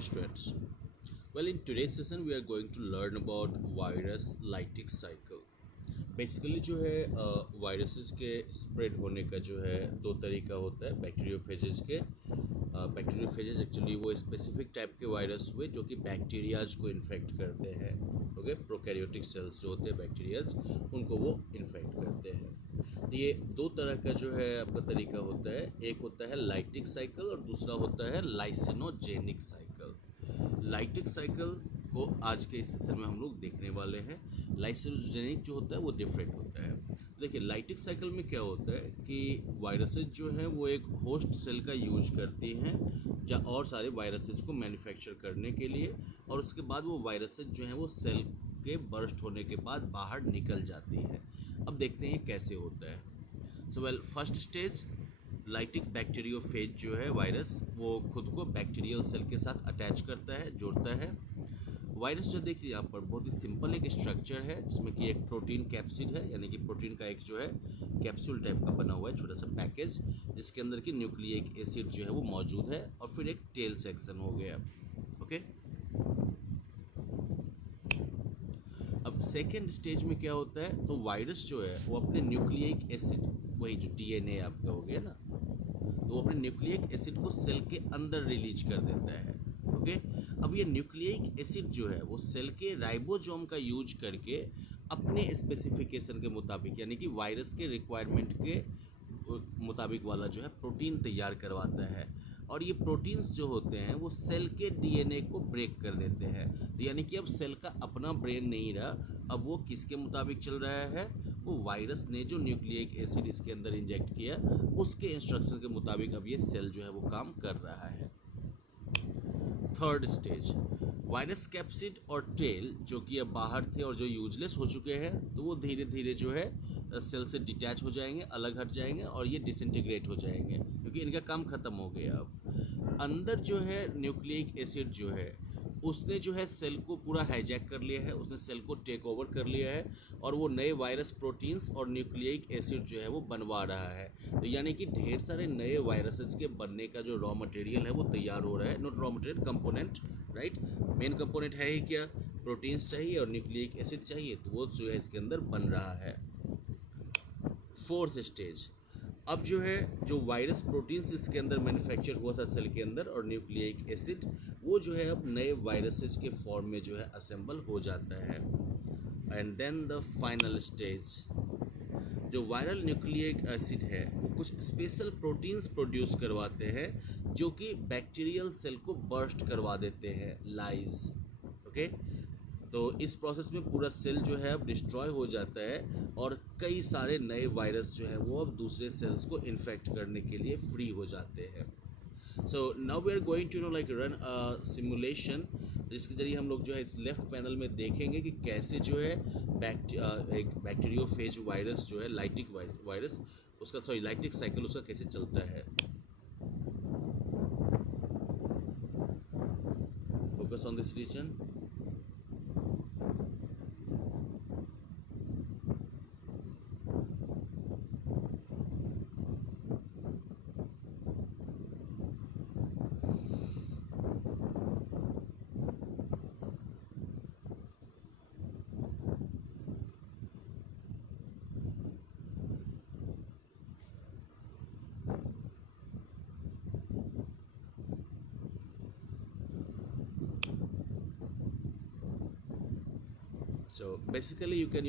Students. Well, in today's session, we are going to learn about virus lytic cycle. Basically जो है viruses के spread होने का जो है दो तरीका होता है बैक्टीरियोफेजेस के। बैक्टीरियोफेजेस एक्चुअली वो स्पेसिफिक टाइप के वायरस हुए जो कि बैक्टीरियाज को इन्फेक्ट करते हैं। ओके, प्रोकैरियोटिक सेल्स जो होते हैं बैक्टीरियाज उनको वो इन्फेक्ट करते हैं। तो ये दो तरह का जो है आपका तरीका होता है, एक होता है लाइटिक साइकिल और दूसरा होता है लाइसिनोजेनिक साइकिल। लाइटिक साइकिल को आज के इस सेशन में हम लोग देखने वाले हैं। लाइसिनोजेनिक जो होता है वो डिफरेंट होता है। देखिए, लाइटिक साइकिल में क्या होता है कि वायरसेस जो हैं वो एक होस्ट सेल का यूज करती हैं और सारे वायरसेस को मैन्युफैक्चर करने के लिए, और उसके बाद वो वायरसेस जो हैं वो सेल के बर्स्ट होने के बाद बाहर निकल जाती हैं। अब देखते हैं कैसे होता है। So well, first stage lytic bacteriophage जो है वायरस वो खुद को बैक्टीरियल सेल के साथ अटैच करता है, जोड़ता है। वायरस जो देखिए यहाँ पर बहुत ही सिंपल एक स्ट्रक्चर है जिसमें कि एक प्रोटीन कैप्सिड है, यानी कि प्रोटीन का एक जो है कैप्सूल टाइप का बना हुआ है छोटा सा पैकेज, जिसके अंदर की न्यूक्लिक एसिड जो है वो मौजूद है, और फिर एक टेल सेक्शन हो गया। ओके, अब सेकेंड स्टेज में क्या होता है, तो वायरस जो है वो अपने न्यूक्लिक एसिड, वही जो डीएनए आपका हो गया ना, तो वो अपने न्यूक्लिक एसिड को सेल के अंदर रिलीज कर देता है। ओके, अब ये न्यूक्लिक एसिड जो है वो सेल के राइबोसोम का यूज करके अपने स्पेसिफिकेशन के मुताबिक, यानी कि वायरस के रिक्वायरमेंट के मुताबिक वाला जो है प्रोटीन तैयार करवाता है। और ये प्रोटीन्स जो होते हैं वो सेल के डीएनए को ब्रेक कर देते हैं। तो यानी कि अब सेल का अपना ब्रेन नहीं रहा, अब वो किसके मुताबिक चल रहा है, वो वायरस ने जो न्यूक्लिक एसिड इसके अंदर इंजेक्ट किया उसके इंस्ट्रक्शन के मुताबिक अब ये सेल जो है वो काम कर रहा है। थर्ड स्टेज, वायरस कैप्सिड और टेल जो कि अब बाहर थे और जो यूजलेस हो चुके हैं, तो वो धीरे धीरे जो है सेल से डिटैच हो जाएंगे, अलग हट जाएंगे और ये डिसइंटीग्रेट हो जाएंगे क्योंकि इनका काम खत्म हो गया। अब अंदर जो है न्यूक्लिक एसिड जो है उसने जो है सेल को पूरा हाईजैक कर लिया है, उसने सेल को टेक ओवर कर लिया है, और वो नए वायरस प्रोटीन्स और न्यूक्लिक एसिड जो है वो बनवा रहा है। तो यानी कि ढेर सारे नए वायरसेस के बनने का जो रॉ मटेरियल है वो तैयार हो रहा है। Not raw material, component, right. Main component है ही क्या, प्रोटीन्स चाहिए और न्यूक्लिक एसिड चाहिए, तो वो जो है इसके अंदर बन रहा है। फोर्थ स्टेज, अब जो है जो वायरस प्रोटीन्स इसके अंदर मैन्युफैक्चर हुआ था सेल के अंदर और न्यूक्लिक एसिड, वो जो है अब नए वायरसेस के फॉर्म में जो है असेंबल हो जाता है। And then the final stage, जो वायरल न्यूक्लिक एसिड है वो कुछ स्पेशल प्रोटीन्स प्रोड्यूस करवाते हैं जो कि बैक्टीरियल सेल को बर्स्ट करवा देते हैं, लाइज। ओके, तो इस प्रोसेस में पूरा सेल जो है अब डिस्ट्रॉय हो जाता है और कई सारे नए वायरस जो है वो अब दूसरे सेल्स को इन्फेक्ट करने के लिए फ्री हो जाते हैं। So now we are going to know like run a simulation, जिसके जरिए हम लोग जो है इस लेफ्ट पैनल में देखेंगे कि कैसे जो है एक बैक्टीरियोफेज वायरस जो है लाइटिक वायरस उसका लाइटिक साइकिल उसका कैसे चलता है। Focus on this region. So basically you can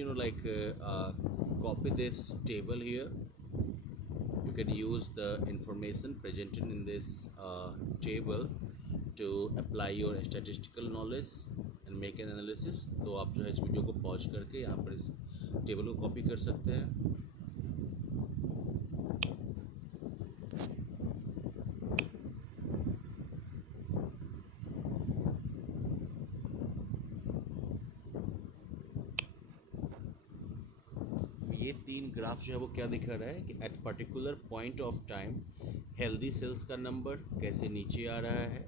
copy this table here. You can use the information presented in this table to apply your statistical knowledge and make an analysis. तो आप जो है इस video को pause करके यहाँ पर इस टेबल को कॉपी कर सकते हैं। ये तीन ग्राफ जो है वो क्या दिखा रहा है कि at particular point of time healthy cells का नंबर कैसे नीचे आ रहा है,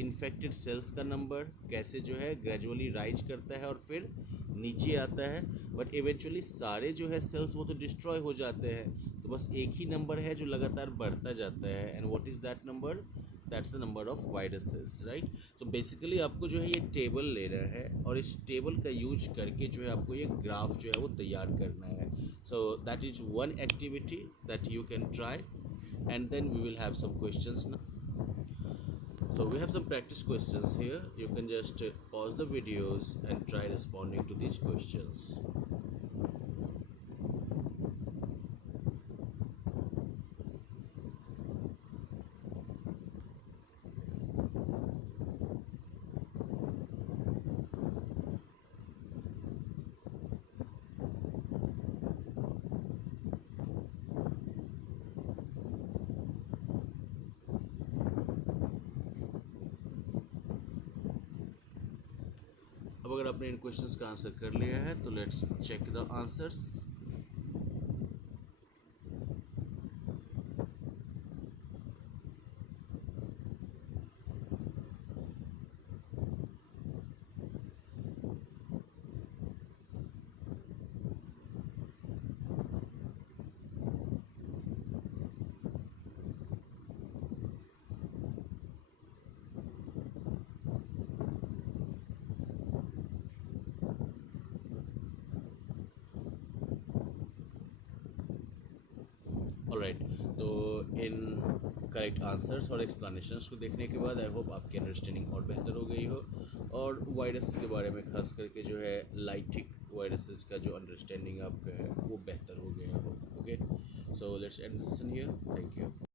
इन्फेक्टेड सेल्स का नंबर कैसे जो है ग्रेजुअली राइज करता है और फिर नीचे आता है, बट इवेंचुअली सारे जो है सेल्स वो तो डिस्ट्रॉय हो जाते हैं, तो बस एक ही नंबर है जो लगातार बढ़ता जाता है। And what is that number, that's the number of viruses, right. तो बेसिकली आपको जो है ये टेबल ले रहा है और इस टेबल का यूज करके जो है आपको ये ग्राफ जो है वो तैयार करना है। So that is one activity that you can try, and then we will have some questions now. So we have some practice questions here. You can just pause the videos and try responding to these questions. अब अगर आपने इन questions का answer कर लिया है तो let's check the answers. Alright, तो इन करेक्ट आंसर्स और एक्सप्लेनेशंस को देखने के बाद आई होप आपकी अंडरस्टैंडिंग और बेहतर हो गई हो और वायरस के बारे में खास करके जो है लाइटिक वायरसेस का जो अंडरस्टैंडिंग आपका है वो बेहतर हो गया हो। Okay, so let's end this session here. Thank you.